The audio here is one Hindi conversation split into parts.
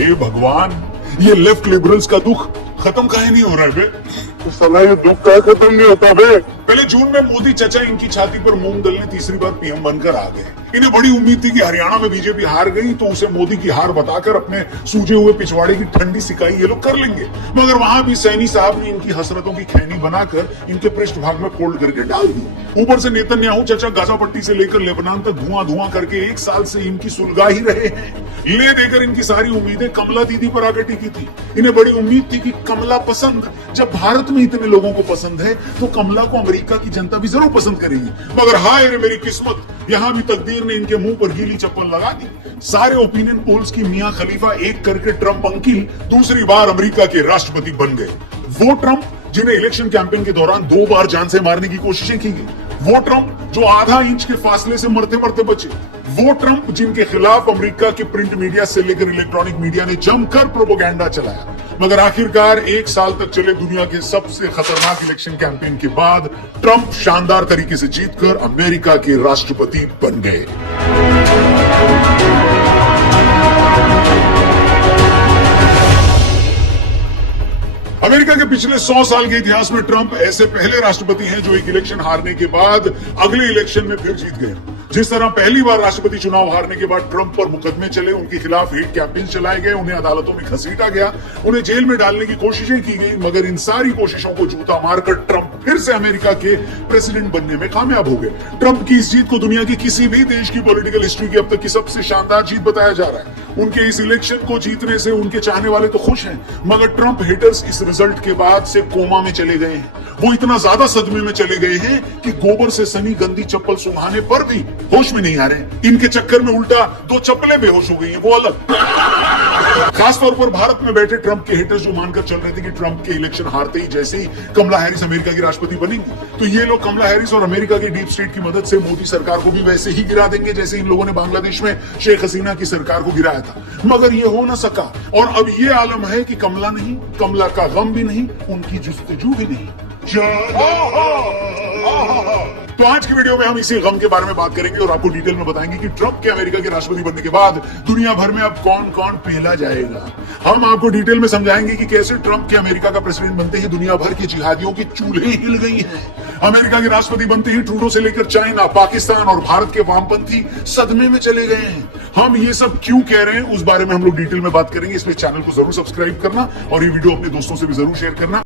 हे भगवान, ये लेफ्ट लिबरल्स का दुख खत्म काहे नहीं हो रहा है बे? तो साला ये दुख का खत्म नहीं होता बे। पहले जून में मोदी चचा इनकी छाती पर मूंग दलने तीसरी बार पीएम बनकर आ गए। इन्हें बड़ी उम्मीद थी कि हरियाणा में बीजेपी हार गई तो उसे मोदी की हार बताकर अपने सूजे हुए पिछवाड़े की ठंडी सिकाई ये लोग कर लेंगे, मगर वहां भी सैनी साहब ने इनकी हसरतों की खैनी बनाकर इनके पृष्ठभाग में फोल्ड करके डाल दी। ऊपर से नेतन्याहू चचा गाजा पट्टी से लेकर लेबनान तक धुआं धुआं करके एक साल से इनकी सुलगा ही रहे हैं। ले देकर इनकी सारी उम्मीदें कमला दीदी पर आकर टिकी थी। इन्हें बड़ी उम्मीद थी कि कमला पसंद, जब भारत में इतने लोगों को पसंद है तो कमला को अमेरिका की जनता भी जरूर पसंद करेगी। मगर हाय रे मेरी किस्मत, यहाँ भी तकदीर ने इनके मुंह पर गीली चप्पल लगा दी। सारे ओपिनियन पोल्स की मियां खलीफा एक करके ट्रंप अंकिल दूसरी बार अमेरिका के राष्ट्रपति बन गए। वो ट्रंप जिन्हें इलेक्शन कैंपेन के दौरान 2 बार जान से मारने की कोशिशें की गई, वो ट्रंप जो आधा इंच के फासले से मरते मरते बचे, वो ट्रंप जिनके खिलाफ अमेरिका के प्रिंट मीडिया से लेकर इलेक्ट्रॉनिक मीडिया ने जमकर प्रोपेगेंडा चलाया। मगर आखिरकार 1 साल तक चले दुनिया के सबसे खतरनाक इलेक्शन कैंपेन के बाद ट्रंप शानदार तरीके से जीतकर अमेरिका के राष्ट्रपति बन गए। अमेरिका के पिछले 100 साल के इतिहास में ट्रंप ऐसे पहले राष्ट्रपति हैं जो एक इलेक्शन हारने के बाद अगले इलेक्शन में फिर जीत गए। जिस तरह पहली बार राष्ट्रपति चुनाव हारने के बाद ट्रंप पर मुकदमे चले, उनके खिलाफ हेट कैंपेन चलाए गए, उन्हें अदालतों में घसीटा गया, उन्हें जेल में डालने की कोशिशें की गई, मगर इन सारी कोशिशों को जूता मारकर ट्रंप फिर से अमेरिका के प्रेसिडेंट बनने में कामयाब हो गए। ट्रंप की इस जीत को दुनिया की किसी भी देश की पॉलिटिकल हिस्ट्री की अब तक की सबसे शानदार जीत बताया जा रहा है। उनके इस इलेक्शन को जीतने से उनके चाहने वाले तो खुश हैं, मगर ट्रंप हेटर्स इस रिजल्ट के बाद से कोमा में चले गए हैं। वो इतना ज्यादा सदमे में चले गए हैं कि गोबर से सनी गंदी चप्पल सुंघाने पर भी होश में नहीं आ रहे। इनके चक्कर में उल्टा 2 चप्पलें बेहोश हो गई हैं, वो अलग। खासतौर पर भारत में बैठे ट्रंप के हेटर्स जो मानकर चल रहे थे कि ट्रंप के इलेक्शन हारते ही जैसे ही कमला हैरिस अमेरिका की राष्ट्रपति बनेंगी तो ये लोग कमला हैरिस और अमेरिका की डीप स्टेट की मदद से मोदी सरकार को भी वैसे ही गिरा देंगे जैसे इन लोगों ने बांग्लादेश में शेख हसीना की सरकार को गिराया था। मगर ये हो ना सका और अब ये आलम है कि कमला नहीं, कमला का गम भी नहीं, उनकी जुस्तजू भी नहीं। तो आज की वीडियो में हम इसी गम के बारे में बात करेंगे और आपको डिटेल में बताएंगे कि ट्रंप के अमेरिका के राष्ट्रपति बनने के बाद दुनिया भर में अब कौन कौन पहला जाएगा। हम आपको डिटेल में समझाएंगे कि कैसे ट्रंप के अमेरिका का प्रेसिडेंट बनते ही दुनिया भर के जिहादियों की चूल्हे हिल गई हैं। अमेरिका के राष्ट्रपति बनते ही ट्रूडो से लेकर चाइना, पाकिस्तान और भारत के वामपंथी सदमे में चले गए हैं। हम ये सब क्यों कह रहे हैं उस बारे में हम लोग डिटेल में बात करेंगे, इसलिए चैनल को जरूर सब्सक्राइब करना और ये वीडियो अपने दोस्तों से भी जरूर शेयर करना।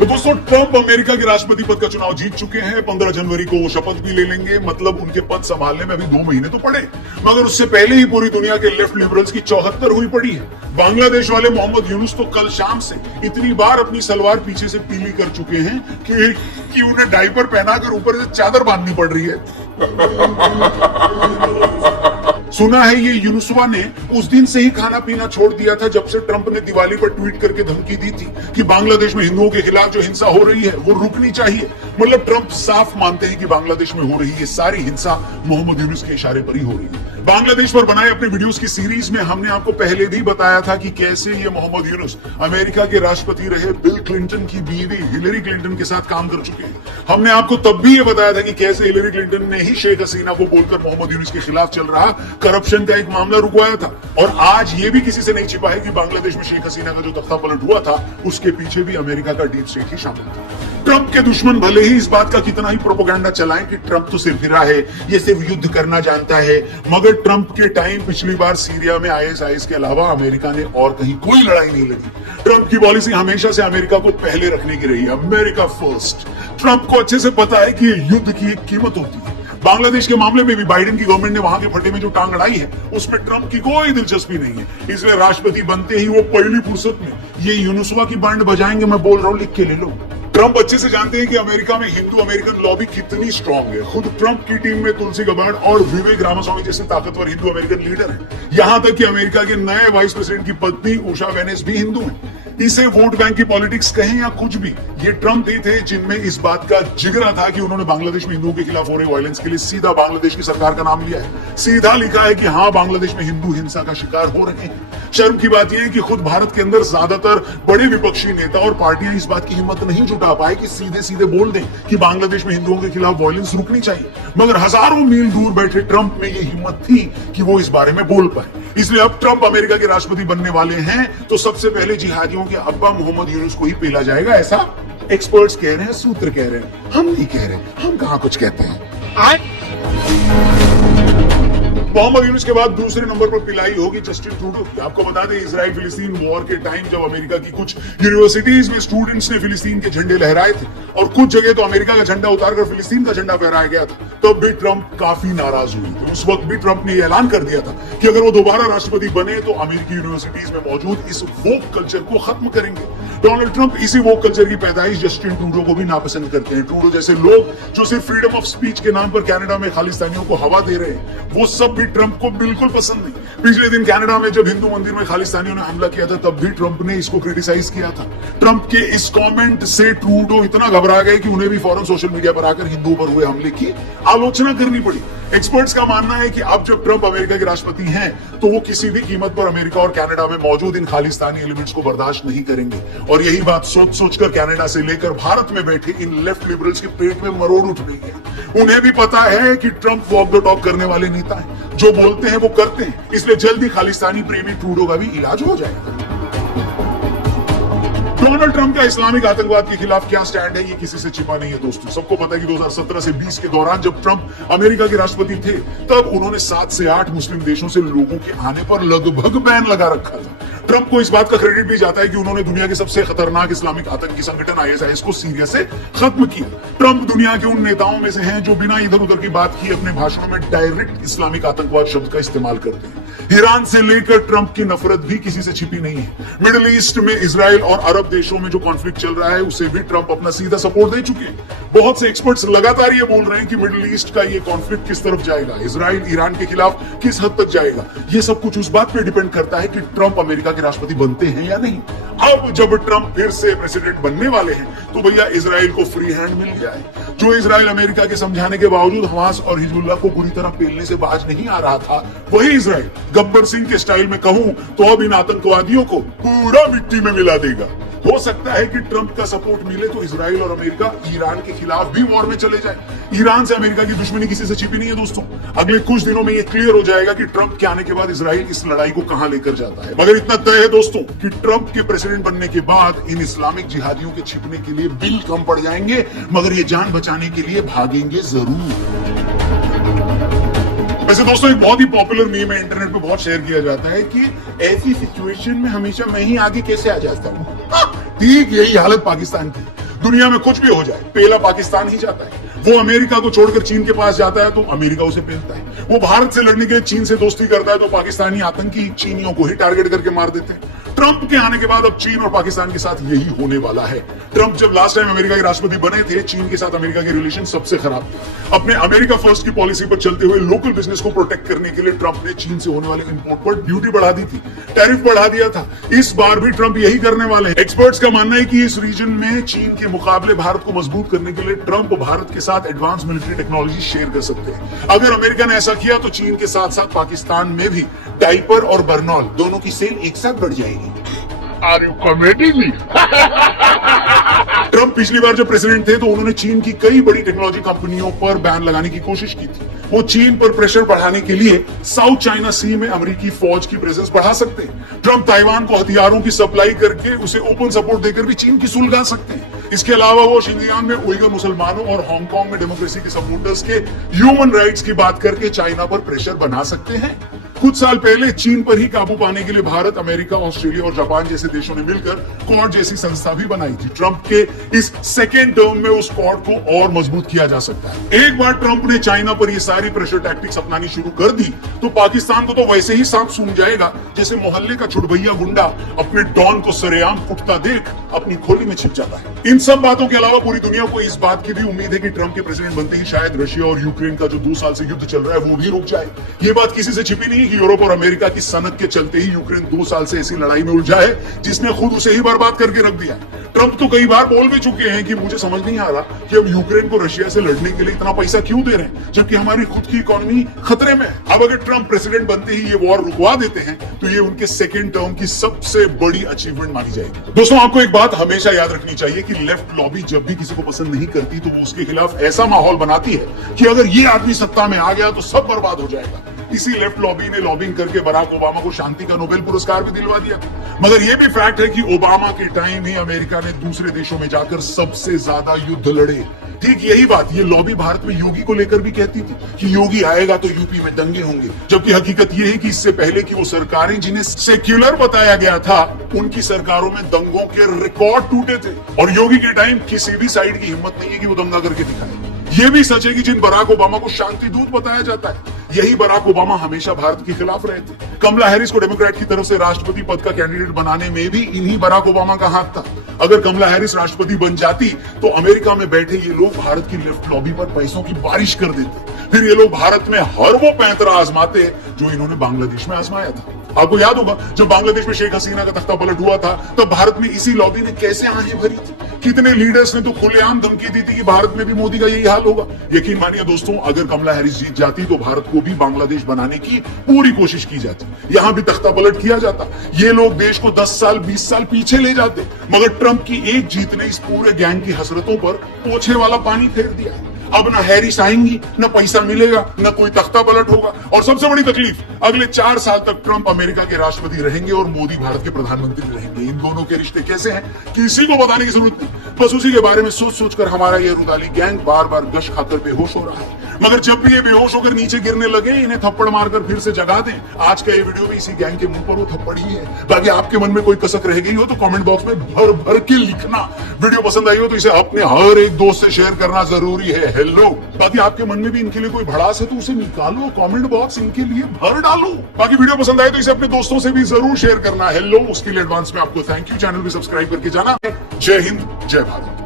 तो दोस्तों, ट्रंप अमेरिका के राष्ट्रपति पद का चुनाव जीत चुके हैं। 15 जनवरी को वो शपथ भी ले लेंगे, मतलब उनके पद संभालने में अभी 2 महीने तो पड़े, मगर उससे पहले ही पूरी दुनिया के लेफ्ट लिबरल्स की 74 हुई पड़ी है। बांग्लादेश वाले मोहम्मद यूनुस तो कल शाम से इतनी बार अपनी सलवार पीछे से पीली कर चुके हैं कि उन्हें डायपर पहनाकर ऊपर से चादर बांधनी पड़ रही है। सुना है ये यूनुसवा ने उस दिन से ही खाना पीना छोड़ दिया था जब से ट्रंप ने दिवाली पर ट्वीट करके धमकी दी थी कि बांग्लादेश में हिंदुओं के खिलाफ जो हिंसा हो रही है वो रुकनी चाहिए। मतलब ट्रंप साफ मानते हैं कि बांग्लादेश में हो रही ये सारी हिंसा मोहम्मद यूनुस के इशारे पर ही हो रही है। बांग्लादेश पर बनाए अपने वीडियोस की सीरीज में हमने आपको पहले भी बताया था कि कैसे ये मोहम्मद यूनुस अमेरिका के राष्ट्रपति रहे बिल क्लिंटन की बीवी हिलरी क्लिंटन के साथ काम कर चुके हैं। हमने आपको तब भी ये बताया था कि कैसे हिलरी क्लिंटन ने ही शेख हसीना को बोलकर मोहम्मद यूनुस के खिलाफ चल रहा करप्शन का एक मामला रुकवाया था। और आज ये भी किसी से नहीं छिपा है कि बांग्लादेश में शेख हसीना का जो तख्ता पलट हुआ था उसके पीछे भी अमेरिका का डीप स्टेट ही शामिल था। ट्रंप के दुश्मन भले ही इस बात का कितना ही प्रोपेगेंडा चलाएं कि ट्रंप तो सिरफिरा है, ये सिर्फ युद्ध करना जानता है, मगर ट्रंप के टाइम पिछली बार सीरिया में आईएसआईएस के अलावा अमेरिका ने और कहीं कोई लड़ाई नहीं लड़ी। ट्रंप की पॉलिसी हमेशा से अमेरिका को पहले रखने की रही है, अमेरिका फर्स्ट। ट्रंप को अच्छे से पता है कि युद्ध की एक कीमत होती है। बांग्लादेश के मामले में भी बाइडेन की गवर्नमेंट ने वहां के फटे में जो टांग अड़ाई है उसमें ट्रंप की कोई दिलचस्पी नहीं है। इसलिए राष्ट्रपति बनते ही वो पहली फुर्सत में ये यूनुसवा की बैंड बजाएंगे। मैं बोल रहा हूं, लिख के ले लो। ट्रंप अच्छे से जानते हैं कि अमेरिका में हिंदू अमेरिकन लॉबी कितनी स्ट्रांग है। खुद ट्रंप की टीम में तुलसी गबार्ड और विवेक रामास्वामी जैसे ताकतवर हिंदू अमेरिकन लीडर हैं। यहां तक कि अमेरिका के नए वाइस प्रेसिडेंट की पत्नी उषा वेनेस भी हिंदू हैं। इसे वोट बैंक की पॉलिटिक्स कहें या कुछ भी, ये ट्रंप ही थे जिनमें इस बात का जिगरा था कि उन्होंने बांग्लादेश में हिंदुओं के खिलाफ हो रहे वायलेंस के लिए सीधा बांग्लादेश की सरकार का नाम लिया है, सीधा लिखा है कि हाँ बांग्लादेश में हिंदू हिंसा का शिकार हो रहे हैं। शर्म की बात यह है कि खुद भारत के अंदर ज्यादातर बड़े विपक्षी नेता और पार्टियां इस बात की हिम्मत नहीं जुटा पाए कि सीधे सीधे बोल दें कि बांग्लादेश में हिंदुओं के खिलाफ वायलेंस रुकनी चाहिए, मगर हजारों मील दूर बैठे ट्रंप में यह हिम्मत थी कि वो इस बारे में बोल पाए। इसलिए अब ट्रंप अमेरिका के राष्ट्रपति बनने वाले हैं तो सबसे पहले जिहादियों के अब्बा मोहम्मद यूनुस को ही पेला जाएगा, ऐसा एक्सपर्ट्स कह रहे हैं, सूत्र कह रहे हैं, हम नहीं कह रहे, हम कहां कुछ कहते हैं। मोहम्मद यूनुस के बाद दूसरे नंबर पर पिलाई होगी जस्टिन ट्रूडो की। आपको बता दें इजराइल फिलिस्तीन वॉर के टाइम जब अमेरिका की कुछ यूनिवर्सिटीज में स्टूडेंट्स ने फिलिस्तीन के झंडे लहराए थे और कुछ जगह तो अमेरिका का झंडा उतारकर फिलिस्तीन का झंडा फहराया गया था, तब भी ट्रंप काफी नाराज हुए थे। उस वक्त भी ट्रंप ने यह ऐलान कर दिया था कि अगर वो दोबारा राष्ट्रपति बने तो अमेरिकी यूनिवर्सिटीज में मौजूद इस वोक कल्चर को खत्म करेंगे। डोनाल्ड ट्रंप इसी वोक कल्चर की पैदाइश जस्टिन ट्रूडो को भी नापसंद करते हैं। ट्रूडो जैसे लोग जो सिर्फ फ्रीडम ऑफ स्पीच के नाम पर कनाडा में खालिस्तानियों को हवा दे रहे हैं, वो सब भी ट्रंप को बिल्कुल पसंद नहीं। पिछले दिन कनाडा में जब हिंदू मंदिर में खालिस्तानियों ने हमला किया था तब भी ट्रंप ने इसको क्रिटिसाइज किया था। ट्रंप के इस कमेंट से ट्रूडो इतना घबरा गए कि उन्हें भी फौरन सोशल मीडिया पर आकर हिंदुओं पर हुए हमले की आलोचना करनी पड़ी। एक्सपर्ट्स का मानना है कि अब जब ट्रंप अमेरिका के राष्ट्रपति हैं तो वो किसी भी कीमत पर अमेरिका और कनाडा में मौजूद इन खालिस्तानी एलिमेंट्स को बर्दाश्त नहीं करेंगे और यही बात सोच सोचकर कनाडा से लेकर भारत में बैठे इन लेफ्ट लिबरल्स के पेट में मरोड़ उठ रही है। उन्हें भी पता है कि ट्रंप वॉक द टॉक करने वाले नेता हैं, जो बोलते हैं वो करते हैं, इसलिए जल्दी खालिस्तानी प्रेमी ट्रूडो का भी इलाज हो जाएगा। डोनाल्ड ट्रंप का इस्लामिक आतंकवाद के खिलाफ क्या स्टैंड है ये किसी से छिपा नहीं है दोस्तों। सबको पता है कि 2017 से 20 के दौरान जब ट्रंप अमेरिका के राष्ट्रपति थे तब उन्होंने 7 से 8 मुस्लिम देशों से लोगों के आने पर लगभग बैन लगा रखा था। ट्रंप को इस बात का क्रेडिट भी जाता है कि उन्होंने दुनिया के सबसे खतरनाक इस्लामिक आतंकी संगठन आईएसआईएस को सीरिया से खत्म किया। ट्रंप दुनिया के उन नेताओं में से हैं जो बिना इधर उधर की बात किए अपने भाषणों में डायरेक्ट इस्लामिक आतंकवाद शब्द का इस्तेमाल करते हैं। ईरान से लेकर ट्रंप की नफरत भी किसी से छिपी नहीं है। मिडिल ईस्ट में इजराइल और अरब देशों में जो कॉन्फ्लिक्ट चल रहा है उसे भी ट्रंप अपना सीधा सपोर्ट दे चुके हैं। बहुत से एक्सपर्ट्स लगातार ये बोल रहे हैं कि मिडिल ईस्ट का ये कॉन्फ्लिक्ट किस तरफ जाएगा, इजराइल ईरान के खिलाफ किस हद तक जाएगा, ये सब कुछ उस बात पे डिपेंड करता है कि ट्रंप अमेरिका के राष्ट्रपति बनते हैं या नहीं। अब जब ट्रंप फिर से प्रेसिडेंट बनने वाले हैं तो भैया इजराइल को फ्री हैंड मिल गया है। जो इजराइल अमेरिका के समझाने के बावजूद हमास और हिजबुल्लाह को पूरी तरह पेलने से बाज नहीं आ रहा था, वही इजराइल गब्बर सिंह के स्टाइल में कहूं तो अब इन आतंकवादियों को पूरा मिट्टी में मिला देगा। हो सकता है कि ट्रंप का सपोर्ट मिले तो इजराइल और अमेरिका ईरान के खिलाफ भी वॉर में चले जाए। ईरान से अमेरिका की दुश्मनी किसी से छिपी नहीं है दोस्तों। अगले कुछ दिनों में ये क्लियर हो जाएगा कि ट्रंप के आने के बाद इजराइल इस लड़ाई को कहां लेकर जाता है। मगर इतना तय है दोस्तों कि ट्रंप के प्रेसिडेंट बनने के बाद इन इस्लामिक जिहादियों के छिपने के लिए बिल कम पड़ जाएंगे, मगर ये जान बचाने के लिए भागेंगे जरूर। वैसे दोस्तों एक बहुत ही पॉपुलर मीम है, इंटरनेट पे बहुत शेयर किया जाता है कि ऐसी सिचुएशन में हमेशा मैं ही आगे कैसे आ जाता हूँ। ठीक यही हालत पाकिस्तान की। दुनिया में कुछ भी हो जाए पहला पाकिस्तान ही जाता है। वो अमेरिका को छोड़कर चीन के पास जाता है तो अमेरिका उसे पेलता है। वो भारत से लड़ने के लिए चीन से दोस्ती करता है तो पाकिस्तानी आतंकी चीनियों को ही टारगेट करके मार देते हैं। ट्रंप के आने के बाद अब चीन और पाकिस्तान के साथ यही होने वाला है। ट्रंप जब लास्ट टाइम अमेरिका के राष्ट्रपति बने थे, चीन के साथ अमेरिका के रिलेशन सबसे खराब थे। अपने अमेरिका फर्स्ट की पॉलिसी पर चलते हुए लोकल बिजनेस को प्रोटेक्ट करने के लिए ट्रंप ने चीन से होने वाले इंपोर्ट पर ड्यूटी बढ़ा दी थी, टैरिफ बढ़ा दिया था। इस बार भी ट्रंप यही करने वाले हैं। एक्सपर्ट्स का मानना है कि इस रीजन में चीन के मुकाबले भारत को मजबूत करने के लिए ट्रंप भारत के साथ एडवांस मिलिट्री टेक्नोलॉजी शेयर कर सकते हैं। अगर अमेरिका ने ऐसा किया तो चीन के साथ साथ पाकिस्तान में भी डाइपर और बर्नॉल दोनों की सेल एक साथ बढ़ जाएगी। Are you kidding me? Trump पिछली बार जब प्रेसिडेंट थे तो उन्होंने चीन की कई बड़ी टेक्नोलॉजी कंपनियों पर बैन लगाने की कोशिश की थी। वो चीन पर प्रेशर बढ़ाने के लिए साउथ चाइना सी में अमेरिकी फौज की प्रेजेंस बढ़ा सकते हैं। ट्रंप ताइवान को हथियारों की सप्लाई करके उसे ओपन सपोर्ट देकर भी चीन की सुलगा सकते हैं। इसके अलावा वो शिंजियांग में उइगर मुसलमानों और हांगकांग में डेमोक्रेसी के सपोर्टर्स के ह्यूमन राइट्स की बात करके चाइना पर प्रेशर बना सकते हैं। कुछ साल पहले चीन पर ही काबू पाने के लिए भारत, अमेरिका, ऑस्ट्रेलिया और जापान जैसे देशों ने मिलकर क्वाड जैसी संस्था भी बनाई थी। ट्रंप के इस सेकेंड टर्म में उस क्वाड को और मजबूत किया जा सकता है। एक बार ट्रंप ने चाइना पर ये सारी प्रेशर टैक्टिक्स अपनानी शुरू कर दी तो पाकिस्तान को तो वैसे ही सांप सूंघ जाएगा जैसे मोहल्ले का छुड़भैया गुंडा अपने डॉन को सरेआम कुटता देख अपनी खोली में छिप जाता है। इन सब बातों के अलावा पूरी दुनिया को इस बात की भी उम्मीद है कि ट्रंप के प्रेसिडेंट बनते ही शायद रशिया और यूक्रेन का जो 2 साल से युद्ध चल रहा है वो भी रुक जाए। ये बात किसी से छिपी नहीं कि यूरोप और अमेरिका की सनक के चलते ही यूक्रेन 2 साल से ऐसी लड़ाई में उलझा है जिसने खुद उसे ही बर्बाद करके रख दिया। ट्रंप तो कई बार बोल भी चुके हैं कि मुझे समझ नहीं आ रहा कि हम यूक्रेन को रशिया से लड़ने के लिए इतना पैसा क्यों दे रहे हैं, जबकि हमारी खुद की इकोनॉमी खतरे में है। अब अगर ट्रंप प्रेसिडेंट बनते ही ये वॉर रुकवा देते हैं तो ये उनके सेकेंड टर्म की सबसे बड़ी अचीवमेंट मानी जाएगी। दोस्तों, आपको एक बात हमेशा याद रखनी चाहिए कि लेफ्ट लॉबी जब भी किसी को पसंद नहीं करती तो वो उसके खिलाफ ऐसा माहौल बनाती है कि अगर ये आदमी सत्ता में आ गया तो सब बर्बाद हो जाएगा। इसी लेफ्ट लॉबी ने लॉबिंग करके बराक ओबामा को शांति का नोबेल पुरस्कार भी दिलवा दिया था। मगर यह भी फैक्ट है कि ओबामा के टाइम ही अमेरिका ने दूसरे देशों में जाकर सबसे ज्यादा युद्ध लड़े। ठीक यही बात ये लॉबी भारत में योगी को लेकर भी कहती थी कि योगी आएगा तो यूपी में दंगे होंगे, जबकि हकीकत यह है कि इससे पहले कि वो सरकारें जिन्हें सेक्युलर बताया गया था उनकी सरकारों में दंगों के रिकॉर्ड टूटे थे। और योगी के टाइम किसी भी साइड की हिम्मत नहीं है कि वो दंगा करके दिखाए। यह भी सच है कि जिन बराक ओबामा को शांति दूत बताया जाता है यही बराक ओबामा हमेशा भारत के खिलाफ रहे थे। कमला हैरिस को डेमोक्रेट की तरफ से राष्ट्रपति पद का कैंडिडेट बनाने में भी इन्हीं बराक ओबामा का हाथ था। अगर कमला हैरिस राष्ट्रपति बन जाती तो अमेरिका में बैठे ये लोग भारत की लेफ्ट लॉबी पर पैसों की बारिश कर देते। फिर ये लोग भारत में हर वो पैंतरा आजमाते जो इन्होंने बांग्लादेश में आजमाया था। आपको याद होगा जब बांग्लादेश में शेख हसीना का तख्ता पलट हुआ था तब भारत में इसी लॉबी ने कैसे आहें भरी थी। कितने लीडर्स ने तो खुलेआम धमकी दी थी कि भारत में भी मोदी का यही हाल होगा। यकीन मानिए दोस्तों, अगर कमला हैरिस जीत जाती तो भारत को भी बांग्लादेश बनाने की पूरी कोशिश की जाती। यहां भी तख्ता पलट किया जाता। ये लोग देश को 10 साल 20 साल पीछे ले जाते। मगर ट्रंप की एक जीत ने इस पूरे गैंग की हसरतों पर पोछे वाला पानी फेर दिया। अब ना हैरिस आएंगी, न पैसा मिलेगा, न कोई तख्ता पलट होगा। और सबसे बड़ी तकलीफ, अगले 4 साल तक ट्रंप अमेरिका के राष्ट्रपति रहेंगे और मोदी भारत के प्रधानमंत्री रहेंगे। इन दोनों के रिश्ते कैसे हैं किसी को बताने की जरूरत नहीं। बस उसी के बारे में सोच सोचकर हमारा ये रुदाली गैंग बार बार गश खाकर बेहोश हो रहा है। मगर जब भी ये बेहोश होकर नीचे गिरने लगे इन्हें थप्पड़ मारकर फिर से जगा दें। आज का ये वीडियो भी इसी गैंग के मुंह पर वो थप्पड़ ही है। बाकी आपके मन में कोई कसक रह गई हो तो कमेंट बॉक्स में भर भर के लिखना। वीडियो पसंद आई हो तो इसे अपने हर एक दोस्त से शेयर करना जरूरी है। हेलो, बाकी आपके मन में भी इनके लिए कोई भड़ास है तो उसे निकालो, कमेंट बॉक्स इनके लिए भर डालो। बाकी वीडियो पसंद आए तो इसे अपने दोस्तों से भी जरूर शेयर करना। हेलो, उसके लिए एडवांस में आपको थैंक यू। चैनल भी सब्सक्राइब करके जाना। जय हिंद, जय भारत।